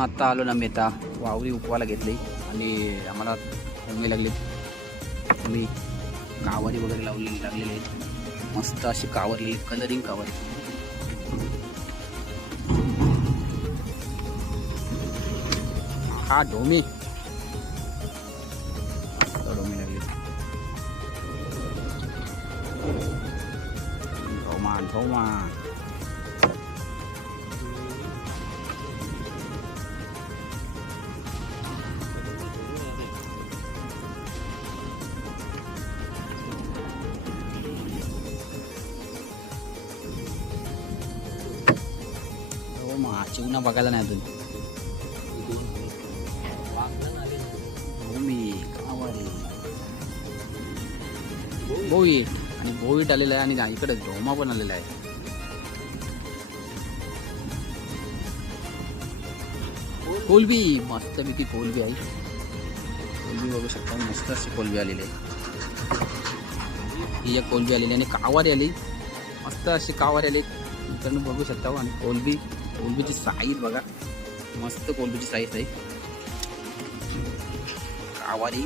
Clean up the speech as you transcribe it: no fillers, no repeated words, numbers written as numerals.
आता आलो ना मी आता वावरी उपवायला घेतली आणि आम्हाला रंगी लागली. मी कावरी वगैरे लागलेले आहेत. मस्त अशी कावरली कलरिंग कावर. हा ढोमी मस्त ढोमी लागली. ढोमा ढोमा चिवणा बघायला नाही अजून. भूमी कावरी बोईट आणि बोईट आलेला आहे आणि इकडे ढोमा पण आलेला आहे. कोलबी मस्तपैकी कोलबी आहे. कोलबी बघू शकता मस्त अशी कोलबी आलेली आहे. ही एक कोलबी आलेली आणि कावारी आली मस्त अशी कावारी आली इकडनं बघू शकता. आणि कोलबीची साईज बघा मस्त कोलबीची साईज आहे. कावारी